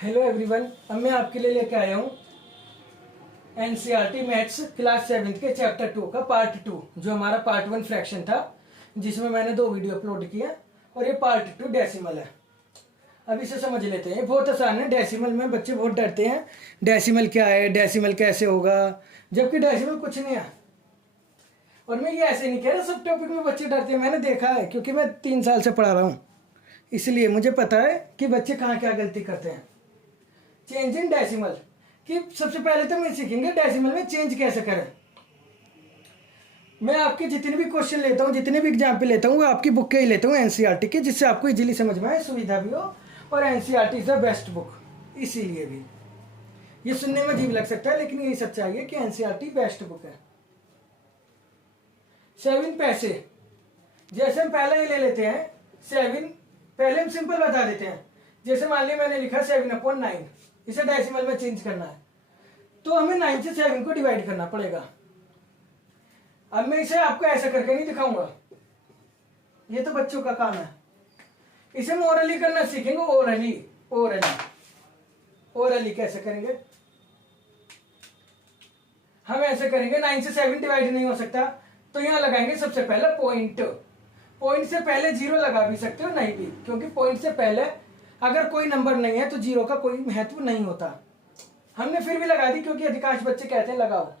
Hello everyone, अब मैं आपके लिए लेके आया हूँ एनसीईआरटी मैथ्स क्लास 7 के चैप्टर 2 का पार्ट 2, जो हमारा पार्ट 1 फ्रैक्शन था, जिसमें मैंने 2 वीडियो अपलोड किया, और ये पार्ट 2 डेसिमल है। अब इसे समझ लेते हैं। ये बहुत आसान है। डेसिमल में बच्चे बहुत डरते हैं, डेसिमल क्या है, डेसिमल कैसे होगा, जबकि डेसिमल कुछ नहीं है। और मैं ये ऐसे नहीं कह रहा सब टॉपिक में बच्चे डरते हैं, मैंने देखा है क्योंकि मैं 3 साल से पढ़ा रहा हूँ, इसलिए मुझे पता है कि बच्चे कहाँ क्या गलती करते हैं। चेंज इन डेसिमल कि सबसे पहले तो मैं सीखेंगे डेसिमल में चेंज कैसे करें। मैं आपके जितने भी क्वेश्चन लेता हूँ, जितने भी एग्जाम्पल लेता हूँ, वो आपकी बुक के ही लेता हूँ एनसीईआरटी के, जिससे आपको इजीली समझ में आए, सुविधा भी हो, और NCERT is the best book. इसीलिए भी ये सुनने में अजीब लग सकता है, लेकिन यही सच्चाई है कि एनसीईआरटी बेस्ट बुक है। 7 पैसे, जैसे हम पहले ही ले लेते हैं 7, पहले हम सिंपल बता देते हैं। जैसे मान लिया मैंने लिखा 7/9, इसे डेसिमल में चेंज करना है, तो हमें 9 से 7 को डिवाइड करना पड़ेगा। अब मैं इसे आपको ऐसा करके नहीं दिखाऊंगा, ये तो बच्चों का काम है। इसे हम ओरली करना सीखेंगे। ओरली ओरली ओरली कैसे करेंगे? हम ऐसे करेंगे, 9 से 7 डिवाइड नहीं हो सकता, तो यहां लगाएंगे सबसे पहले पॉइंट। पॉइंट से पहले 0 लगा भी सकते हो, नहीं भी, क्योंकि पॉइंट से पहले अगर कोई नंबर नहीं है तो 0 का कोई महत्व नहीं होता। हमने फिर भी लगा दी क्योंकि अधिकांश बच्चे कहते हैं लगाओ।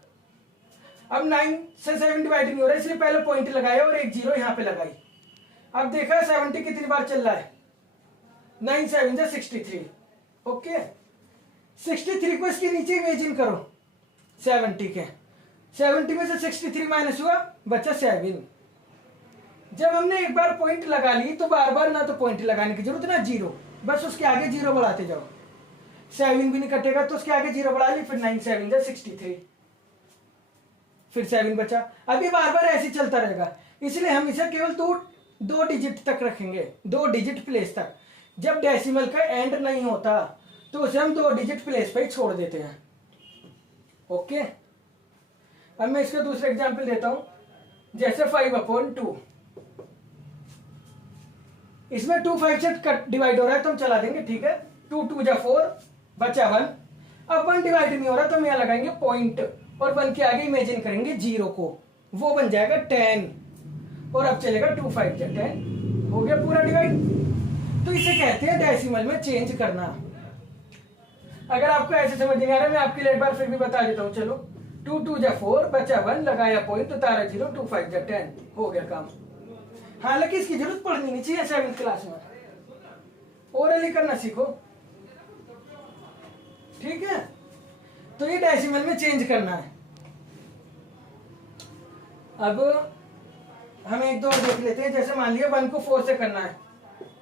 अब 9 से 7 डिवाइड नहीं हो रहा, इसलिए पहले पॉइंट लगाया और एक 0 यहां पे लगाई। अब देखा 70 कितनी बार चल रहा है, 9 7 से 63। ओके, 63 को इसके नीचे इमेजिन करो 70 के। 70 में से 63 माइनस हुआ, बचा 7। जब हमने एक बार पॉइंट लगा ली तो बार बार ना तो पॉइंट लगाने की जरूरत ना 0, बस उसके आगे 0 बढ़ाते जाओ। 7 भी नहीं कटेगा तो उसके आगे 0 बढ़ा ली, फिर 9 7 से 63, फिर 7 बचा। अभी बार बार ऐसे चलता रहेगा, इसलिए हम इसे केवल दो डिजिट तक रखेंगे, 2 डिजिट प्लेस तक। जब डेसिमल का एंड नहीं होता तो उसे हम 2 डिजिट प्लेस पे ही छोड़ देते हैं। ओके, अब मैं इसका दूसरा एग्जाम्पल देता हूं, जैसे 5/2। इसमें 2 5 से डिवाइड हो रहा है तो हम चला देंगे, ठीक है। 2 2 जा 4, बचा 1। अब 1 डिवाइड नहीं हो रहा तो हम यहां लगाएंगे पॉइंट, और 1 के आगे इमेजिन करेंगे 0 को, वो बन जाएगा 10। और अब चलेगा 2 5 जा 10, हो गया पूरा डिवाइड। तो इसे कहते हैं डेसिमल में चेंज करना। अगर आपको ऐसे समझ नहीं आ रहा, मैं आपके लिए एक बार फिर भी बता देता हूं। चलो, 2 2 जा 4, बचा 1, लगाया पॉइंट, उतारा 0, 2 5 जा 10, हो गया काम। हालांकि इसकी जरूरत पड़नी नहीं चाहिए 7th क्लास में, ओरली करना सीखो, ठीक है। तो ये डेसिमल में चेंज करना है। अब हम एक दो और देख लेते हैं। जैसे मान लिया 1 को 4 से करना है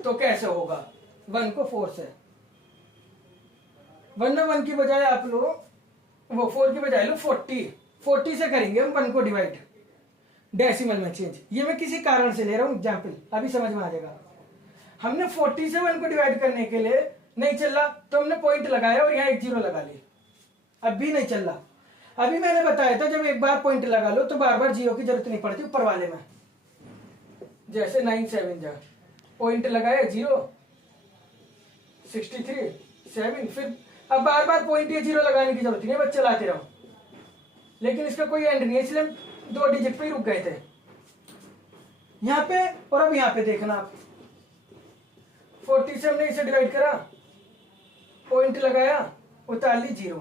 तो कैसे होगा। 1 को 4 से, वरना 1 की बजाय आप लो, वो 4 की बजाय लो 40 से करेंगे हम 1 को डिवाइड डेसिमल में चेंज। ये मैं किसी कारण से ले रहा हूं एग्जाम्पल, अभी समझ में आ जाएगा। हमने 40 से 1 को डिवाइड करने के लिए नहीं चल रहा तो हमने पॉइंट लगाया और यहाँ एक 0 लगा ली, अब भी नहीं चल रहा। अभी मैंने बताया था जब एक बार पॉइंट लगा लो तो बार बार 0 की जरूरत नहीं पड़ती ऊपर वाले में। जैसे 9 7 जा, पॉइंट लगाया 0, 63 7, फिर अब बार बार पॉइंट या 0 लगाने की जरूरत नहीं है, बस चलाते रहो। लेकिन इसका कोई एंड नहीं है, इसलिए 2 डिजिट पे ही रुक गए थे यहाँ पे। और अब यहाँ पे देखना आप, 40 से हमने इसे डिवाइड करा, पॉइंट लगाया, उतार ली 0,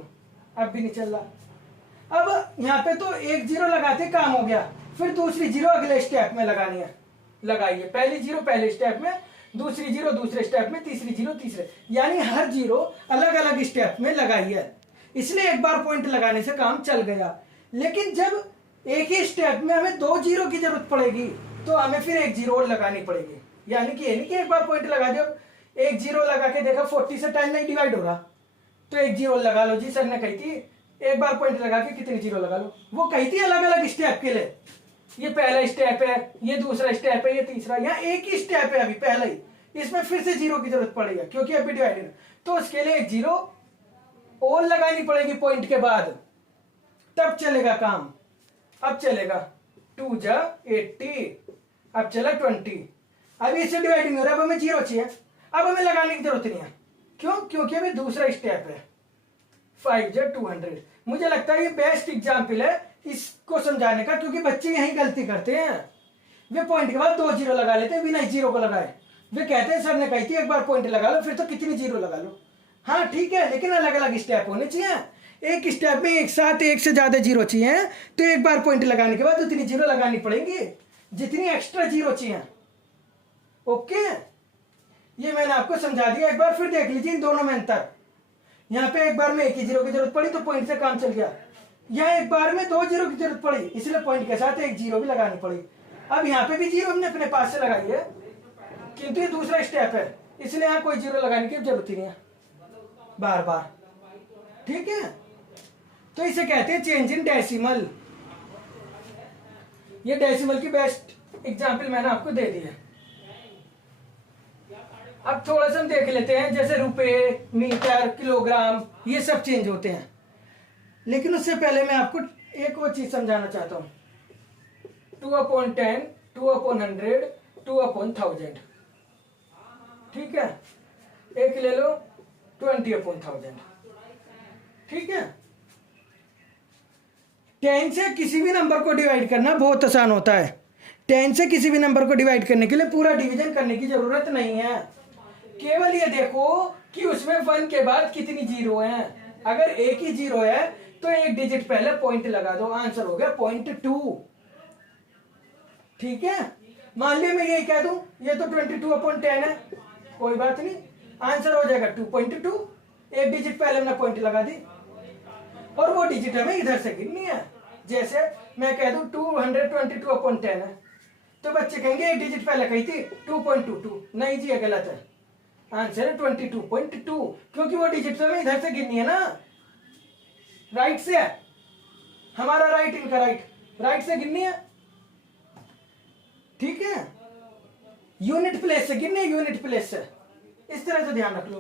अब भी नहीं चल रहा। अब यहाँ पे तो एक 0 लगाते काम हो गया, फिर दूसरी 0 अगले स्टेप में लगानी है, लगाइए। पहली 0 पहले स्टेप में, दूसरी 0 दूसरे स्टेप में, तीसरी 0 तीसरे, यानी हर 0 अलग अलग स्टेप में लगाइए। इसलिए एक बार पॉइंट लगाने से काम चल गया। लेकिन जब एक ही स्टेप में हमें 2 0 की जरूरत पड़ेगी तो हमें फिर एक 0 और लगानी पड़ेगी। यानी कि ये नहीं कि एक बार पॉइंट लगा दो, एक 0 लगा के देखा 40 से 10 नहीं डिवाइड हो रहा तो एक 0 लगा लो। जी सर ने कही थी एक बार पॉइंट लगा के कितनी 0 लगा लो, वो कही थी अलग अलग स्टेप के लिए। ये पहला स्टेप है, ये दूसरा स्टेप है, ये तीसरा, यहाँ एक ही स्टेप है अभी पहला ही, इसमें फिर से 0 की जरूरत पड़ेगी क्योंकि अभी डिवाइडेड, तो उसके लिए एक 0 और लगानी पड़ेगी पॉइंट के बाद, तब चलेगा काम। अब चलेगा 2 जा 80, अब चला 20। अभी इससे डिवाइड नहीं हो रहा, अब हमें 0 चाहिए, अब हमें लगाने की जरूरत नहीं है, क्यों? क्योंकि अभी दूसरा स्टेप है 5 × 200। मुझे लगता है ये बेस्ट एग्जाम्पल है इसको समझाने का, क्योंकि बच्चे यही गलती करते हैं, वे पॉइंट के बाद 2 जीरो लगा लेते हैं बिना जीरो को लगाए। वे कहते हैं सर ने कही थी एक बार पॉइंट लगा लो, फिर तो कितनी जीरो लगा लो। हाँ ठीक है, लेकिन अलग अलग स्टेप होने चाहिए। एक स्टेप में एक साथ एक से ज्यादा जीरो चाहिए तो एक बार पॉइंट लगाने के बाद उतनी जीरो लगानी पड़ेगी जितनी एक्स्ट्रा जीरो चाहिए। ओके, ये मैंने आपको समझा दिया। एक बार फिर देख लीजिए इन दोनों में अंतर। यहाँ पे एक बार में एक ही जीरो की जरूरत पड़ी तो पॉइंट से काम चल गया, यहाँ एक बार में 2 जीरो की जरूरत पड़ी इसलिए पॉइंट के साथ एक जीरो भी लगानी पड़ी। अब यहाँ पे भी जीरो हमने अपने पास से लगाई है, किंतु ये दूसरा स्टेप है इसलिए यहाँ कोई जीरो लगाने की जरूरत ही नहीं है बार बार। ठीक है, तो इसे कहते हैं चेंज इन डेसिमल। ये डेसिमल की बेस्ट एग्जाम्पल मैंने आपको दे दी है। अब थोड़ा सा हम देख लेते हैं, जैसे रुपए, मीटर, किलोग्राम, ये सब चेंज होते हैं। लेकिन उससे पहले मैं आपको एक और चीज समझाना चाहता हूं। 2/10, 2/100, 2/1000। ठीक है, एक ले लो 20/1000। ठीक है, 10 से किसी भी नंबर को डिवाइड करना बहुत आसान होता है। 10 से किसी भी नंबर को डिवाइड करने के लिए पूरा डिवीजन करने की जरूरत नहीं है, केवल ये देखो कि उसमें 1 के बाद कितनी जीरो है। अगर एक ही जीरो है तो एक डिजिट पहले पॉइंट लगा दो, आंसर हो गया 0.2। ठीक है, मान लिया मैं ये कह दूं ये तो 22/10 है, कोई बात नहीं, आंसर हो जाएगा 2.2। एक डिजिट पहले हमने पॉइंट लगा दी और वो डिजिट हमें इधर से गिननी है। जैसे मैं कह दूं 222/10 है तो बच्चे कहेंगे एक डिजिट पहले कही थी 2.22। नहीं जी, ये गलत है, आंसर है 22.2, क्योंकि वो डिजिट हमें इधर से गिननी है ना, राइट से। हमारा राइट, इनका राइट, राइट से गिननी है। ठीक है, यूनिट प्लेस से गिननी है, यूनिट प्लेस से। इस तरह से ध्यान रख लो।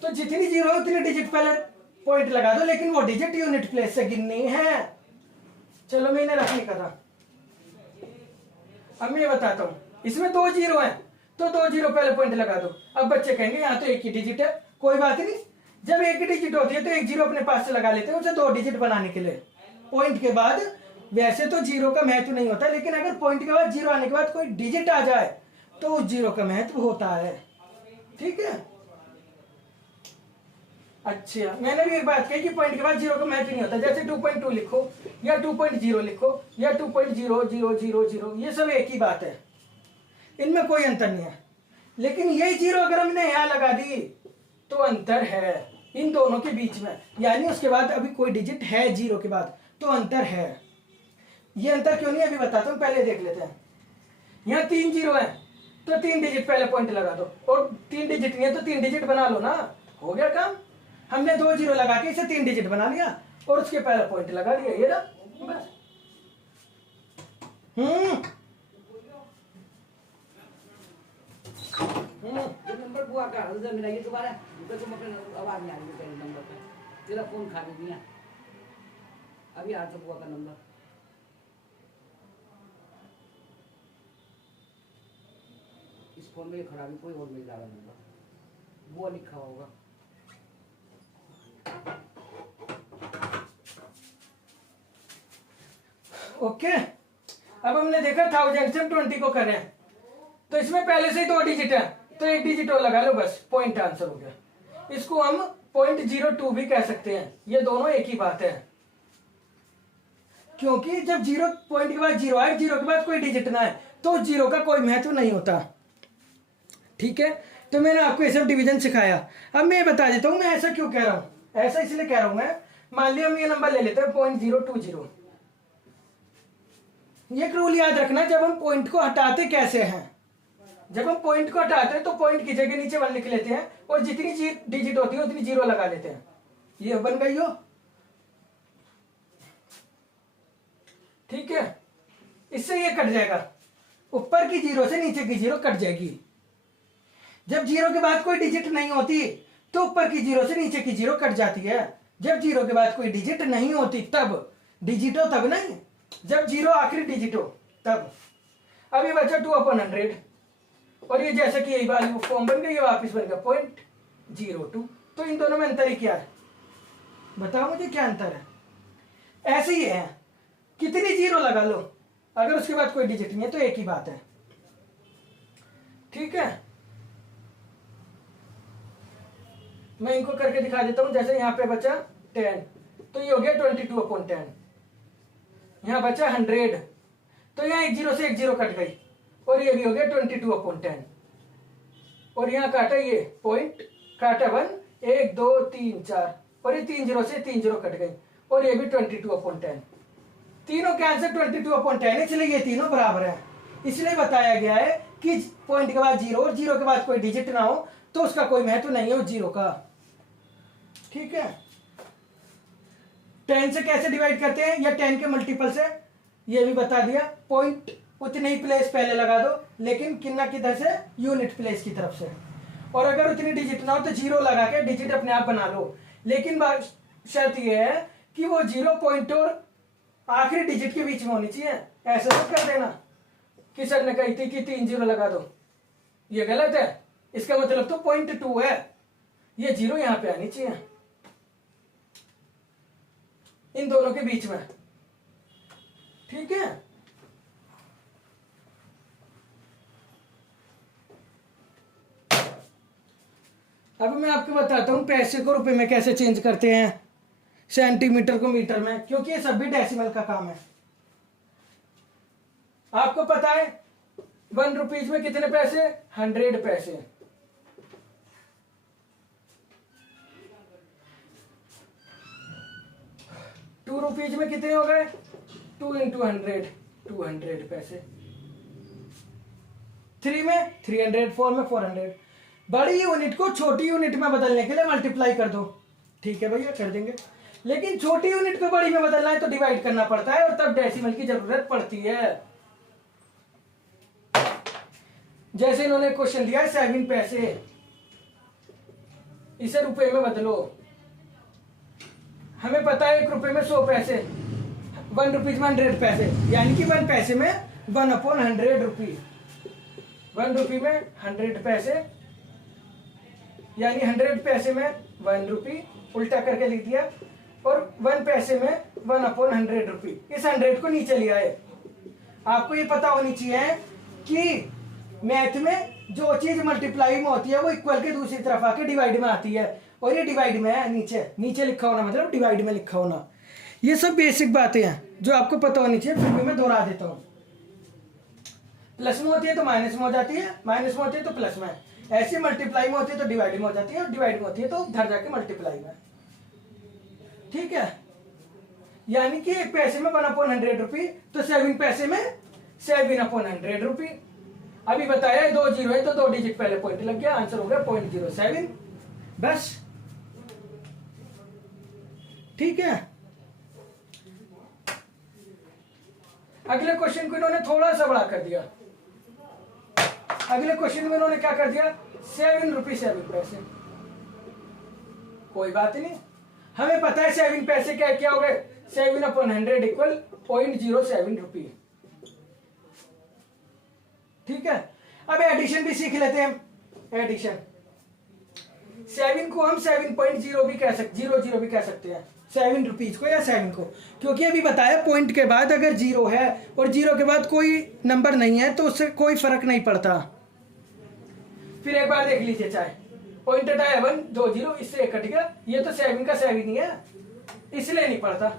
तो जितनी जीरो है उतनी डिजिट पहले पॉइंट लगा दो, लेकिन वो डिजिट यूनिट प्लेस से गिननी है। चलो मैं इन्हें रखने का था। अब मैं ये बताता हूं, इसमें 2 जीरो है तो 2 जीरो पहले पॉइंट लगा दो। अब बच्चे कहेंगे यहाँ तो एक ही डिजिट है, कोई बात नहीं, जब एक ही डिजिट होती है तो एक जीरो अपने पास से लगा लेते हैं उसे 2 डिजिट बनाने के लिए। पॉइंट के बाद वैसे तो जीरो का महत्व नहीं होता, लेकिन अगर पॉइंट के बाद जीरो आने के बाद कोई डिजिट आ जाए तो उस जीरो का महत्व होता है। ठीक है, अच्छा, मैंने भी एक बात कही कि पॉइंट के बाद जीरो का महत्व नहीं होता। जैसे 2.2 लिखो या 2.0 लिखो या 2.0000, ये सब एक ही बात है, इनमें कोई अंतर नहीं है। लेकिन ये जीरो अगर हमने यहां लगा दी तो अंतर है इन दोनों के बीच में, यानी उसके बाद अभी कोई डिजिट है जीरो के बाद तो अंतर है। ये अंतर क्यों नहीं अभी बताता हूं, पहले देख लेते हैं। यहाँ 3 जीरो है तो 3 डिजिट पहले पॉइंट लगा दो, और 3 डिजिट नहीं है तो 3 डिजिट बना लो ना, हो गया काम। हमने 2 जीरो लगा के इसे 3 डिजिट बना लिया और उसके पहले पॉइंट लगा दिया, ये ना बस। नंबर बुआ का उधर मेरा ये दोबारा उधर तो मतलब आवाज नहीं आ रही तेरे नंबर पे, तेरा फोन खाली नहीं है अभी आ तो बुआ का नंबर। इस फोन में खराबी कोई और नहीं डाला नंबर, बुआ लिखा होगा। ओके, अब हमने देखा 1000 से हम 20 को कर रहे हैं तो इसमें पहले से ही 2 डिजिट है तो एक डिजिट और लगा लो, बस पॉइंट आंसर हो गया। इसको हम 0.02 भी कह सकते हैं, ये दोनों एक ही बात है, क्योंकि जब जीरो पॉइंट के बाद जीरो आए, जीरो के बाद कोई डिजिट ना है तो जीरो का कोई महत्व नहीं होता। ठीक है, तो मैंने आपको ये सब डिवीजन सिखाया। अब मैं बता देता हूं मैं ऐसा क्यों कह रहा हूं। ऐसा इसलिए कह रहा हूं मैं, मान लिया हम ये नंबर ले लेते हैं 0.020। ये रूल याद रखना, जब हम पॉइंट को हटाते कैसे हैं, जब हम पॉइंट को हटाते हैं तो पॉइंट की जगह नीचे 1 लिख लेते हैं और जितनी डिजिट होती है उतनी जीरो लगा लेते हैं। ये बन गई हो। ठीक है, इससे ये कट जाएगा, ऊपर की जीरो से नीचे की जीरो कट जाएगी। जब जीरो के बाद कोई डिजिट नहीं होती तो ऊपर की जीरो से नीचे की जीरो कट जाती है। जब जीरो के बाद कोई डिजिट नहीं होती तब, डिजिट हो तब नहीं, जब जीरो आखिरी डिजिट हो तब। अब ये बचा 2/100 और ये जैसा कि यही वैल्यू फॉर्म बन गई, ये वापस बन गया पॉइंट। 02। तो इन दोनों में अंतर ही क्या है, बताओ मुझे क्या अंतर है। ऐसे ही है, कितनी जीरो लगा लो, अगर उसके बाद कोई डिजिट नहीं है तो एक ही बात है। ठीक है, मैं इनको करके दिखा देता हूं। जैसे यहां पे बचा 10, तो ये हो गया 22/10। यहां बचा 100, तो यहां एक जीरो से एक जीरो कट गई, और ये भी हो गया 22/10। और यहां काटा ये पॉइंट, काटा 1, 1 2 3 4, और ये 3 जीरो से 3 जीरो कट गई, और ये भी 22/10। तीनों के आंसर 22/10, इसलिए ये तीनों बराबर है। इसलिए बताया गया है कि पॉइंट के बाद जीरो और जीरो के बाद कोई डिजिट ना हो तो उसका कोई महत्व नहीं है उस जीरो का। ठीक है, 10 से कैसे डिवाइड करते हैं या 10 के मल्टीपल से, ये भी बता दिया। पॉइंट उतनी ही प्लेस पहले लगा दो, लेकिन कितना किधर से, यूनिट प्लेस की तरफ से। और अगर उतनी डिजिट ना हो तो जीरो लगा के डिजिट अपने आप बना लो, लेकिन शर्त यह है कि वो जीरो पॉइंट और आखिरी डिजिट के बीच में होनी चाहिए। ऐसा तो कर देना कि सर ने कही थी कि 3 जीरो लगा दो, ये गलत है। इसका मतलब तो 0.2 है, ये जीरो यहां पे आनी चाहिए इन दोनों के बीच में। ठीक है, अब मैं आपको बताता हूं पैसे को रुपए में कैसे चेंज करते हैं, सेंटीमीटर को मीटर में, क्योंकि ये सब भी डेसिमल का काम है। आपको पता है 1 रुपीज में कितने पैसे, 100 पैसे। 2 रुपीज में कितने हो गए, 2 × 100, 200 पैसे। 3 में 300, 4 में 400। बड़ी यूनिट को छोटी यूनिट में बदलने के लिए मल्टीप्लाई कर दो। ठीक है भैया, कर देंगे, लेकिन छोटी यूनिट को बड़ी में बदलना है तो डिवाइड करना पड़ता है, और तब डेसिमल की जरूरत पड़ती है। जैसे इन्होंने क्वेश्चन दिया है 7 पैसे, इसे रुपए में बदलो। हमें पता है 1 रुपए में 100 पैसे, 1 रुपीज में 100 पैसे, यानी कि 1 पैसे में 1/100 रुपी। 1 रुपी में 100 पैसे, यानी 100 पैसे में 1 रुपी, उल्टा करके लिख दिया। और 1 पैसे में 1/100 रुपी। इस 100 को नीचे लिया है। आपको ये पता होनी चाहिए कि मैथ में जो चीज मल्टीप्लाई में होती है वो इक्वल के दूसरी तरफ आके डिवाइड में आती है, और ये डिवाइड में है, नीचे नीचे लिखा होना मतलब डिवाइड में लिखा होना। ये सब बेसिक बातें हैं जो आपको पता होनी चाहिए, फिर भी मैं दोहरा देता हूँ। प्लस में होती है तो माइनस में हो जाती है, माइनस में होती है तो प्लस में, ऐसे मल्टीप्लाई में होती है तो डिवाइड में हो जाती है, और डिवाइड में होती है तो उधर जाके मल्टीप्लाई में। ठीक है, यानी कि 1 पैसे में 1/100 रुपी, तो 7 पैसे में 7/100 रुपी। अभी बताया 2 जीरो है तो 2 डिजिट पहले पॉइंट लग गया, आंसर हो गया 0.07, बस। ठीक है, अगले क्वेश्चन को इन्होंने थोड़ा सा बड़ा कर दिया। अगले क्वेश्चन में इन्होंने क्या कर दिया, 7 रुपी 7 पैसे। कोई बात नहीं, हमें पता है 7 पैसे क्या क्या हो गए, 7/100 इक्वल 0.07 रुपी। ठीक है, अब एडिशन भी सीख लेते हैं। एडिशन 7 को हम 7.0 भी कह सकते, 00 भी कह सकते हैं, 7 रुपीज को या 7 को, क्योंकि अभी बताया पॉइंट के बाद अगर जीरो है और जीरो के बाद कोई नंबर नहीं है तो उससे कोई फर्क नहीं पड़ता। फिर एक बार देख लीजिए, चाहे पॉइंट हटाया 1 2 जीरो, इससे 1 कट गया, ये तो 7 का 7 ही है, इसलिए नहीं पड़ता।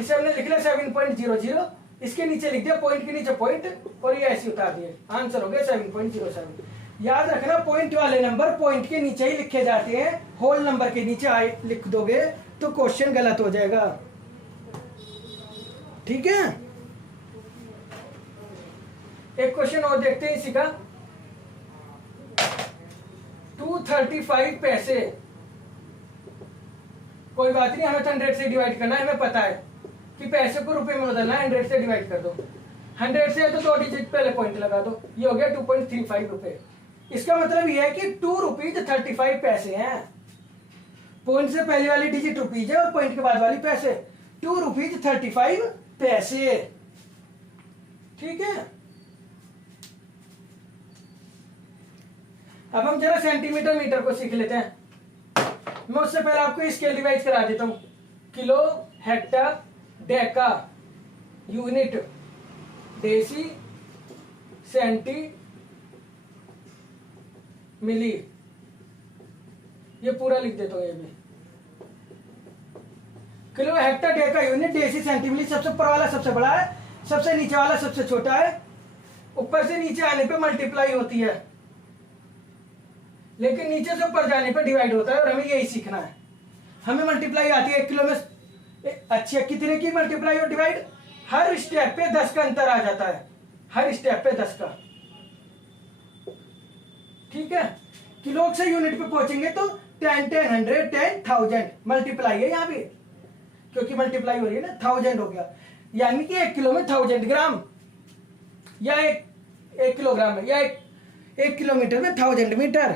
इसे हमने लिख लिया 7.00, इसके नीचे लिख दिया पॉइंट के नीचे पॉइंट, और ये ऐसे उतार दिए, आंसर हो गया 7.07। याद रखना पॉइंट वाले नंबर पॉइंट के नीचे ही लिखे जाते हैं, होल नंबर के नीचे आए लिख दोगे तो क्वेश्चन गलत हो जाएगा। ठीक है, एक क्वेश्चन और देखते हैं इसी का। 235 पैसे, कोई बात नहीं, हमें 100 से डिवाइड करना है, हमें पता है कि पैसे को रुपए में बदलना है, 100 से डिवाइड कर दो। 100 से है तो 2 डिजिट पहले पॉइंट लगा दो, ये हो गया 2.35 रुपए। इसका मतलब यह है कि 2 रुपीज 35 पैसे हैं। पॉइंट से पहले वाली डिजिट रुपीज है और पॉइंट के बाद वाली पैसे, 2 रुपीज 35 पैसे। ठीक है, अब हम जरा सेंटीमीटर मीटर को सीख लेते हैं। मैं उससे पहले आपको स्केल डिवाइड करा देता हूं। Kilo, hecto, deca, unit, deci, centi, milli, ये पूरा लिख देता हूं। ये भी kilo, hecto, deca, unit, deci, centi, milli. सबसे ऊपर वाला सबसे बड़ा है, सबसे नीचे वाला सबसे छोटा है। ऊपर से नीचे आने पे मल्टीप्लाई होती है, लेकिन नीचे से ऊपर जाने पे डिवाइड होता है, और हमें यही सीखना है। हमें मल्टीप्लाई आती है 1 किलो में। अच्छा, कितने की मल्टीप्लाई और डिवाइड? हर स्टेप पे 10 का अंतर आ जाता है, हर स्टेप पे 10 का। ठीक है, किलो से यूनिट पे पहुंचेंगे तो 10, 10, 100, 10, 1000 मल्टीप्लाई है यहाँ पे, क्योंकि मल्टीप्लाई हो रही है ना, 1000 हो गया। यानी कि 1 किलो में 1000 ग्राम, या एक किलोग्राम है, या एक किलोमीटर में 1000 मीटर।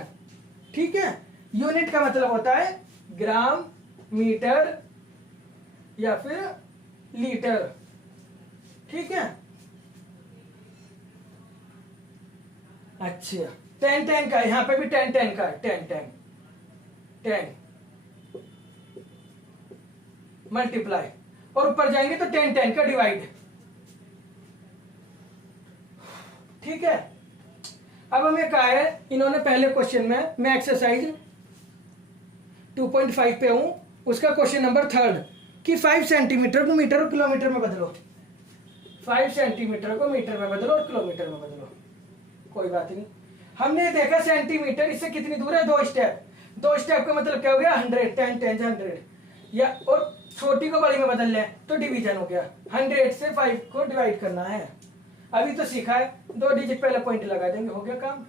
ठीक है, यूनिट का मतलब होता है ग्राम, मीटर या फिर लीटर। ठीक है, अच्छा 10, 10 का, यहां पे भी 10, 10 का, 10, 10, 10 मल्टीप्लाई, और ऊपर जाएंगे तो 10, 10 का डिवाइड। ठीक है, अब हमें कहा है इन्होंने पहले क्वेश्चन में, मैं एक्सरसाइज 2.5 पे हूं, उसका क्वेश्चन नंबर 3 कि 5 सेंटीमीटर को मीटर और किलोमीटर में बदलो। 5 सेंटीमीटर को मीटर में बदलो और किलोमीटर में बदलो। कोई बात नहीं, हमने देखा सेंटीमीटर, इससे कितनी दूर है? 2 स्टेप। 2 स्टेप का मतलब क्या हो गया? 100, 10, 10, 100, या और छोटी को बड़ी में बदल लें तो डिवीजन हो गया। 100 से 5 को डिवाइड करना है। अभी तो सीखा है, 2 डिजिट पहले पॉइंट लगा देंगे, हो गया काम।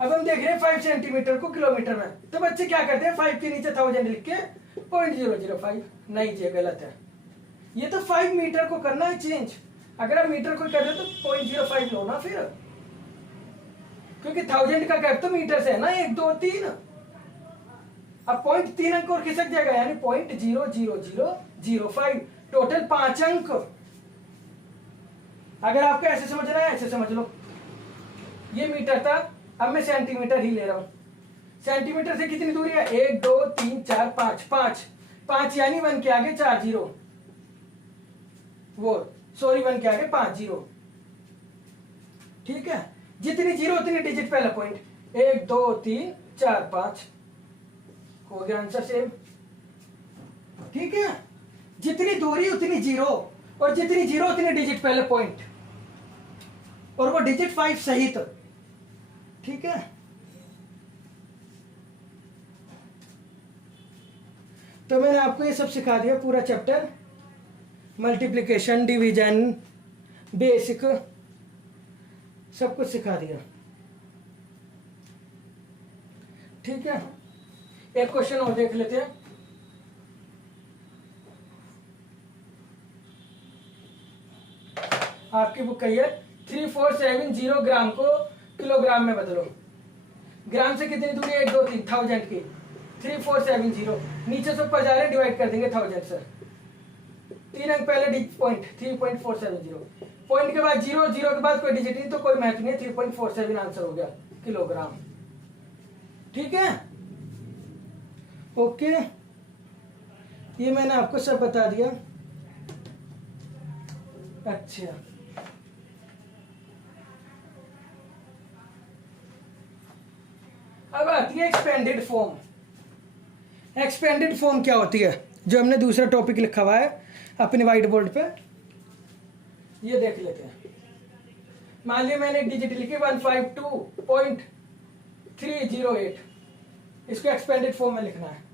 अब हम देख रहे हैं 5 सेंटीमीटर को किलोमीटर में, तो बच्चे क्या करते हैं? 5 के नीचे 1000 लिख के 0.005। नहीं जी, गलत है। ये तो 5 मीटर को करना है चेंज। अगर आप मीटर को कर रहे हो तो 0.05 लो ना फिर, क्योंकि 1000 का गैप तो मीटर से है ना, 1, 2, 3। अब 0.3 अंक और खिसक जाएगा, यानी 0.00005, टोटल 5 अंक। अगर आपको ऐसे समझना है, ऐसे समझ लो। ये मीटर था, अब मैं सेंटीमीटर ही ले रहा हूं। सेंटीमीटर से कितनी दूरी है? 1, 2, 3, 4, 5, 5 यानी 1 के आगे 4 जीरो, वो सॉरी 1 के आगे 5 जीरो। ठीक है, जितनी जीरो उतनी डिजिट पहला पॉइंट। 1, 2, 3, 4, 5, हो गया आंसर सेम। ठीक है, जितनी दूरी उतनी जीरो, और जितनी जीरो उतनी डिजिट पहले पॉइंट, और वो डिजिट 5 सहित। ठीक है, तो मैंने आपको ये सब सिखा दिया, पूरा चैप्टर, मल्टीप्लिकेशन, डिवीजन, बेसिक, सब कुछ सिखा दिया। ठीक है, एक क्वेश्चन और देख लेते हैं। आपकी बुक कही है 3470 ग्राम को किलोग्राम में बदलो। ग्राम से कितनी दूरी है? 1, 2, 3, 1000 की। 3470 नीचे से ऊपर जा रहे हैं, डिवाइड कर देंगे 1000 से। 3 अंक पहले डिजिट पॉइंट 3.470, पॉइंट के बाद जीरो, जीरो के बाद कोई डिजिट नहीं तो कोई महत्व नहीं है। 3.47 आंसर हो गया किलोग्राम। ठीक है, ओके, ये मैंने आपको सब बता दिया। अच्छा, अब आती है एक्सपेंडेड फॉर्म। एक्सपेंडेड फॉर्म क्या होती है? जो हमने दूसरा टॉपिक लिखा हुआ है अपने व्हाइट बोर्ड पे, ये देख लेते हैं। मान लिया मैंने एक डिजिट लिखी 152.308, इसको एक्सपेंडेड फॉर्म में लिखना है।